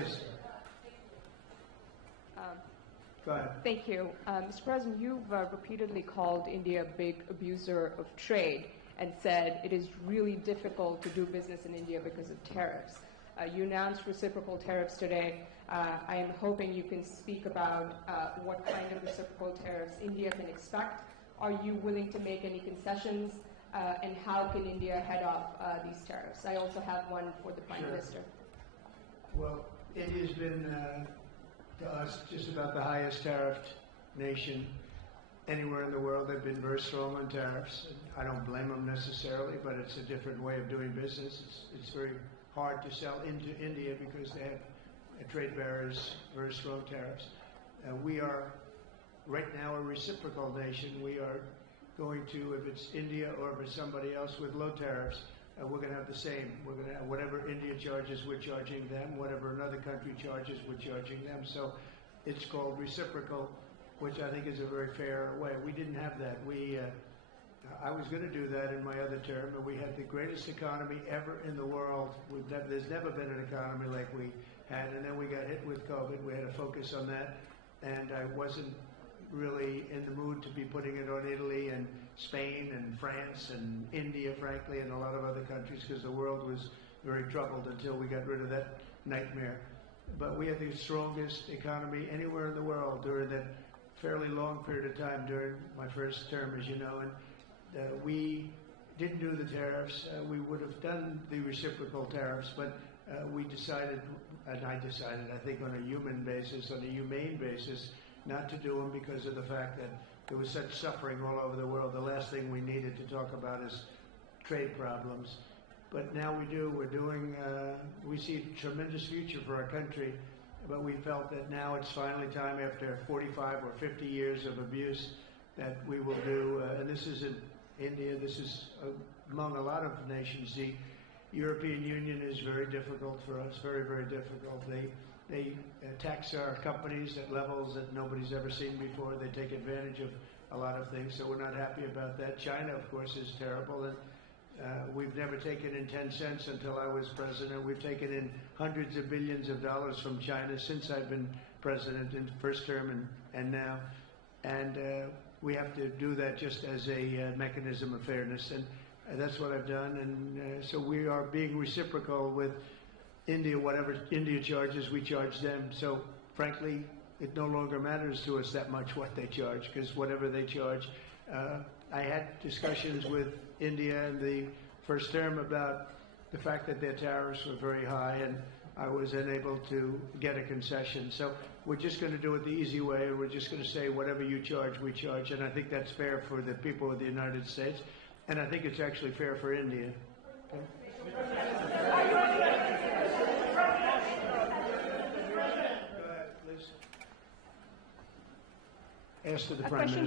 Please. Go ahead. Thank you. Mr. President, you've repeatedly called India a big abuser of trade and said it is really difficult to do business in India because of tariffs. You announced reciprocal tariffs today. I am hoping you can speak about what kind of reciprocal tariffs India can expect. Are you willing to make any concessions? And how can India head off these tariffs? I also have one for the Prime Minister. Well, India's been, to us, just about the highest tariffed nation anywhere in the world. They've been very strong on tariffs. I don't blame them necessarily, but it's a different way of doing business. It's very hard to sell into India because they have trade barriers, very strong tariffs. We are right now a reciprocal nation. We are going to, if it's India or if it's somebody else with low tariffs, we're going to have the same. We're going to have whatever India charges, we're charging them. Whatever another country charges, we're charging them. So it's called reciprocal, which I think is a very fair way. We didn't have that. I was going to do that in my other term, and we had the greatest economy ever in the world. There's never been an economy like we had, and then we got hit with COVID. We had to focus on that, and I wasn't really in the mood to be putting it on Italy and Spain and France and India, frankly, and a lot of other countries, because the world was very troubled until we got rid of that nightmare. But we had the strongest economy anywhere in the world during that fairly long period of time during my first term, as you know, and we didn't do the tariffs. We would have done the reciprocal tariffs, but we decided, and I decided, I think on a human basis, on a humane basis, not to do them because of the fact that there was such suffering all over the world. The last thing we needed to talk about is trade problems. But now we do. We're doing, we see a tremendous future for our country, but we felt that now it's finally time, after 45 or 50 years of abuse, that we will do, and this isn't India, this is among a lot of nations. The European Union is very difficult for us, very, very difficult. They tax our companies at levels that nobody's ever seen before. They take advantage of a lot of things, so we're not happy about that. China, of course, is terrible, and we've never taken in 10 cents until I was president. We've taken in hundreds of billions of dollars from China since I've been president in the first term and now. And we have to do that just as a mechanism of fairness, and that's what I've done. And so we are being reciprocal with India. Whatever India charges, we charge them. So frankly, it no longer matters to us that much what they charge, because whatever they charge, I had discussions with India in the first term about the fact that their tariffs were very high, and I was unable to get a concession. So we're just going to do it the easy way, and we're just going to say whatever you charge, we charge. And I think that's fair for the people of the United States, and I think it's actually fair for India. Okay? Go ahead, please. Ask to the Prime Minister.